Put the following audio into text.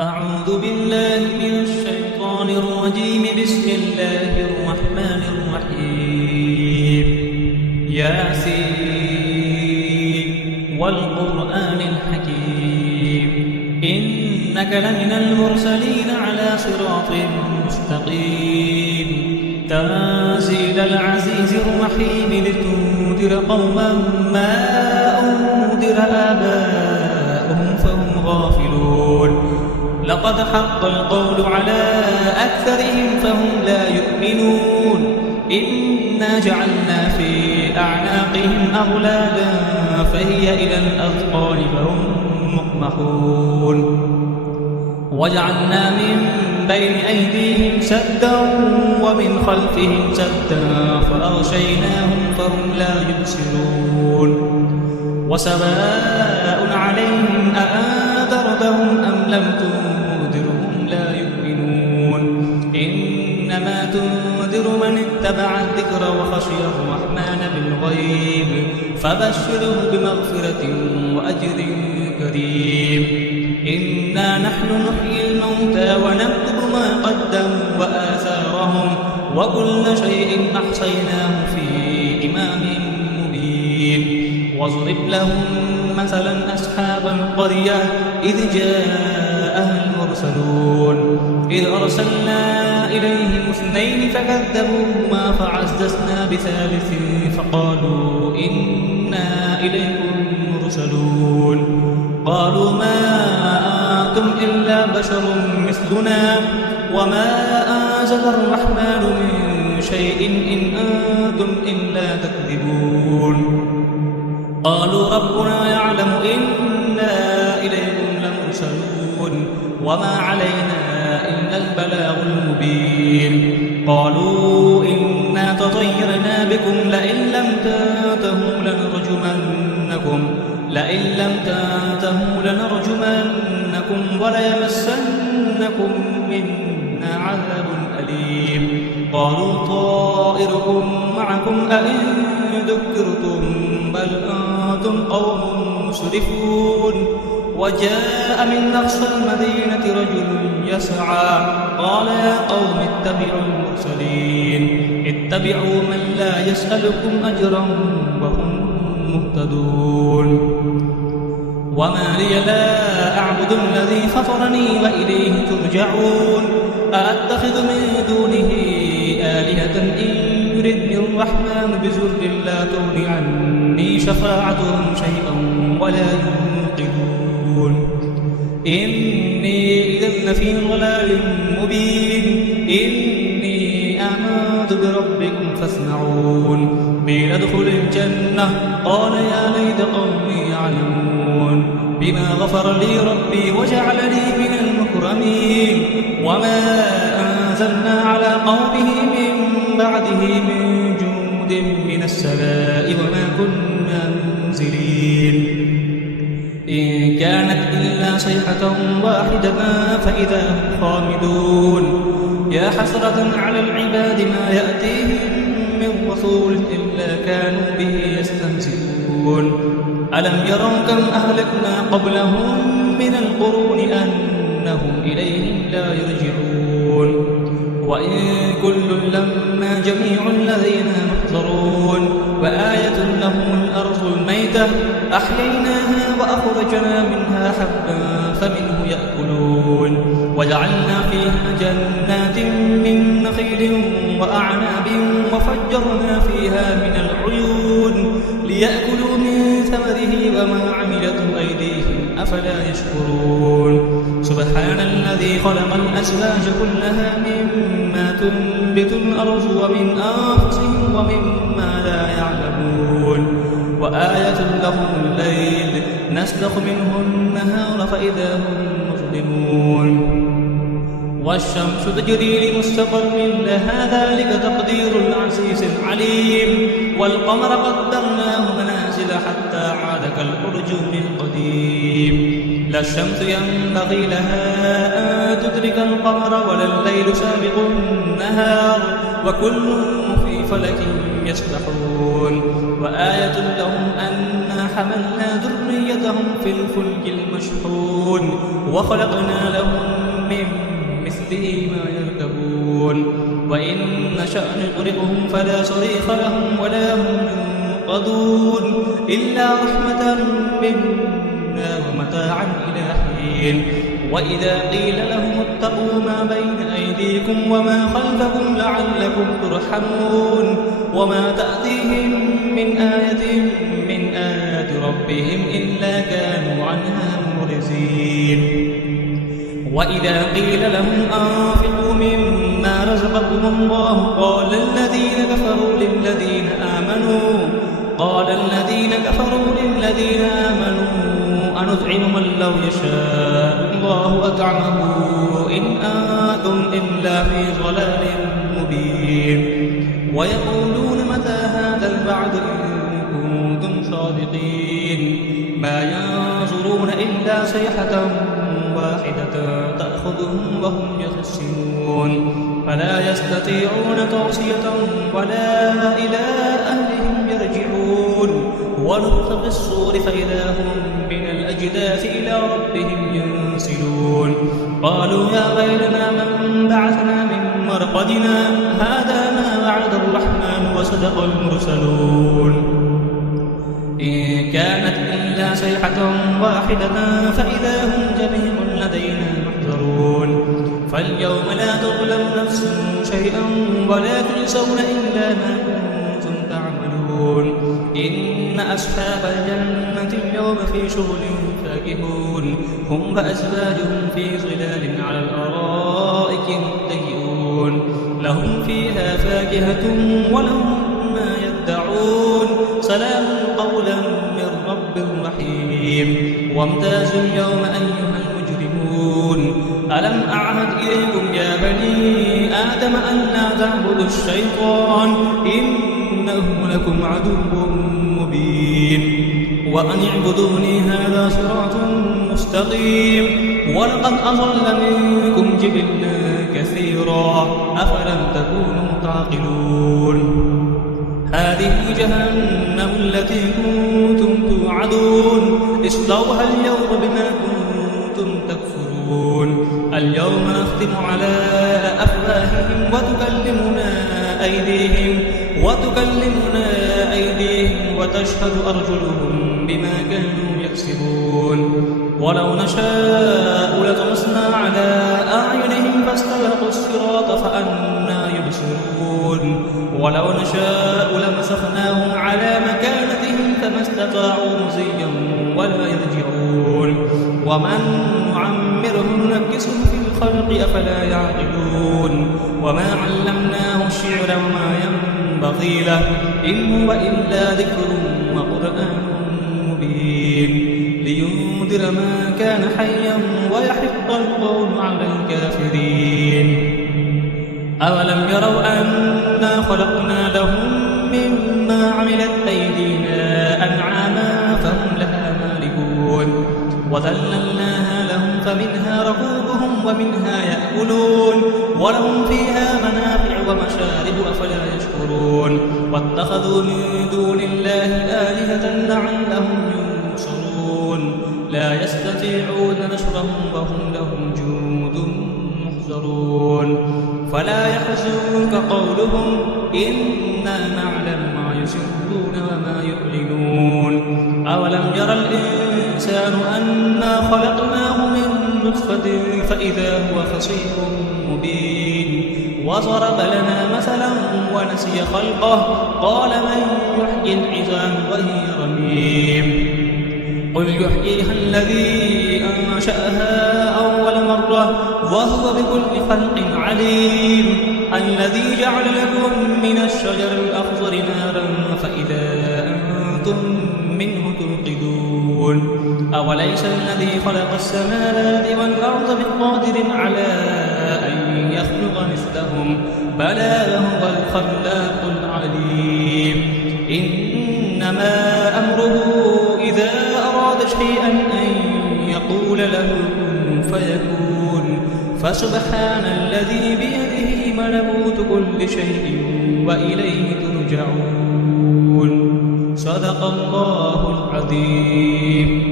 أعوذ بالله من الشيطان الرجيم. بسم الله الرحمن الرحيم. ياسين والقرآن الحكيم إنك لمن المرسلين على صراط مستقيم تنزيل العزيز الرحيم لتنذر قوما ما أنذر آباؤهم فهم غافلون. لقد حق القول على أكثرهم فهم لا يؤمنون. إنا جعلنا في أعناقهم أغلالا فهي إلى الأذقان فهم مقمحون. وجعلنا من بين أيديهم سدا ومن خلفهم سدا فأغشيناهم فهم لا يبصرون. وسواء عليهم أأنذرتهم أم لم تنذرهم لا يؤمنون. إنما تنذر من اتبع الذكر وخشي الرحمن بالغيب فبشره بمغفرة وأجر كريم. إنا نحن نحيي الموتى ونكتب ما قدموا وآثارهم وكل شيء أحصيناه في إمام مبين. واضرب لهم مثلا أصحاب القرية إذ جاءها المرسلون إذ أرسلنا إليهم اثنين فكذبوهما فعززنا بثالث فقالوا إنا إليكم مرسلون. قالوا ما أنتم إلا بشر مثلنا وما أنزل الرحمن من شيء إن أنتم إلا تكذبون. قالوا ربنا يعلم إنا إليكم لمرسلون وما علينا إلا البلاغ المبين. قالوا إنا تطيرنا بكم لئن لم تنتهوا لنرجمنكم وليمسنكم منا عذاب أليم. قالوا طائركم معكم أئن ذكرتم بل أنتم قوم مسرفون. وجاء من أقصى المدينة رجل يسعى قال يا قوم اتبعوا المرسلين اتبعوا من لا يسألكم أجرا وهم مهتدون. وما لي لا أعبد الذي فطرني وإليه ترجعون. أأتخذ من دونه آلهة إن يردني الرحمن بضر لا تغن عني شفاعتهم شيئا ولا ينقذون. إني إذا لفي ضلال مبين. إني آمنت بربكم فاسمعون. قيل ادخل الجنة قال يا ليت قومي يعلمون بما غفر لي ربي وجعلني من المكرمين. وما أنزلنا على قومه من بعده من جند من السماء وما كنا منزلين. إن كانت إلا صيحة واحدة فإذا هم خامدون. يا حسرة على العباد ما يأتيهم من رسول إلا كانوا به يستهزئون. ألم يروا كم أهلكنا قبلهم من القرون أنهم إليهم لا يرجعون. وإن كل لما جميع لدينا محضرون. وآية لهم الأرض الميتة أحييناها وأخرجنا منها حبا فمنه يأكلون. وجعلنا فيها جنات من نخيل وأعناب وفجرنا فيها من العيون ليأكلوا من ثمره وما عملته أيديهم أفلا يشكرون. سبحان الذي خلق الأزواج كلها مما تنبت الأرض ومن أنفسهم ومما لا يعلمون. وآية لهم الليل نسلخ منه النهار فإذا هم مظلمون. والشمس تجري لمستقر لها ذلك تقدير العزيز العليم. والقمر قدرناه منازل حتى عاد كالأرجون القديم. لا الشمس ينبغي لها أن تدرك القمر ولا الليل سابق النهار وكل في فلك يسبحون. وآية لهم أنا حملنا ذريتهم في الفلك المشحون وخلقنا لهم به ما يركبون وإن نشأ نغرقهم فلا صريخ لهم ولا هم ينقذون إلا رحمة منا ومتاعا إلى حين وإذا قيل لهم اتقوا ما بين أيديكم وما خلفكم لعلكم ترحمون وما تأتيهم من آية من آيات ربهم إلا كانوا عنها معرضين وإذا قيل لهم أنفقوا مما رزقكم الله قال الذين كفروا للذين آمنوا أنطعم من لو يشاء الله أطعمه إن أنتم إلا في ضلال مبين ويقولون متى هذا الوعد إن كنتم صادقين ما ينظرون إلا صيحة واحدة تأخذهم وهم يخصمون فلا يستطيعون توصية ولا إلى أهلهم يرجعون ونفخ في الصور فإذا هم من الأجداث إلى ربهم ينسلون قالوا يا ويلنا من بعثنا من مرقدنا هذا ما وعد الرحمن وصدق المرسلون إن كانت إلا صيحة واحدة فإذا هم جميع لدينا محضرون فاليوم لا تظلم نفس شيئا ولا تجزون إلا ما كنتم تعملون إن أصحاب الجنة اليوم في شغل فاكهون هم وأزواجهم في ظلال على الأرائك متكئون لهم فيها فاكهة ولهم ما يدعون سلام قولا من رب رحيم وامتازوا اليوم أيها المجرمون ألم أعهد إليكم يا بني آدم أن لا تعبدوا الشيطان إنه لكم عدو مبين وأن اعبدوني هذا صراط مستقيم ولقد أضل منكم جبلا كثيرا أفلم تكونوا تعقلون هذه جهنم التي كنتم توعدون اصلوها اليوم بما كنتم تكفرون اليوم نختم على أفواههم وتكلمنا أيديهم وتشهد أرجلهم بما كانوا يكسبون ولو نشاء لطمسنا على أعينهم فاستبقوا الصراط فأنى يبصرون ولو نشاء لمسخناهم على مكانتهم فما استطاعوا مزيا ولا يرجعون ومن نعمره ننكسه في الخلق أفلا يعقلون وما علمناه الشعر وما ينبغي له إن هو إلا ذكر وقرآن مبين لينذر ما كان حيا ويحق القول على الكافرين أولم يروا أنا خلقنا لهم مما عملت أيدينا أنعاما فهم لها مالكون وذللناها لهم فمنها ركوبهم ومنها يأكلون ولهم فيها منافع ومشارب أفلا يشكرون واتخذوا من دون الله آلهة لعلهم ينصرون لا يستطيعون نصرهم وهم لهم جند محضرون فلا يحزنك قولهم إنا نعلم ما يسرون وما يعلنون أولم يرى الإنسان أنا خلقناه من نطفة فإذا هو خصيم مبين وضرب لنا مثلا ونسي خلقه قال من يحيي العظام وهي رميم قل يحييها الذي أنشأها أول مرة وهو بكل خلق عليم الذي جعل لكم من الشجر الأخضر نارا فإذا أنتم منه توقدون أوليس الذي خلق السماوات والأرض بقادر على أن يخلق مثلهم بلى هو الخلاق العليم إنما أمره إذا أراد شيئا أن يقول له كن فيكون فسبحان الذي بيده ملكوت كل شيء وإليه ترجعون صدق الله العظيم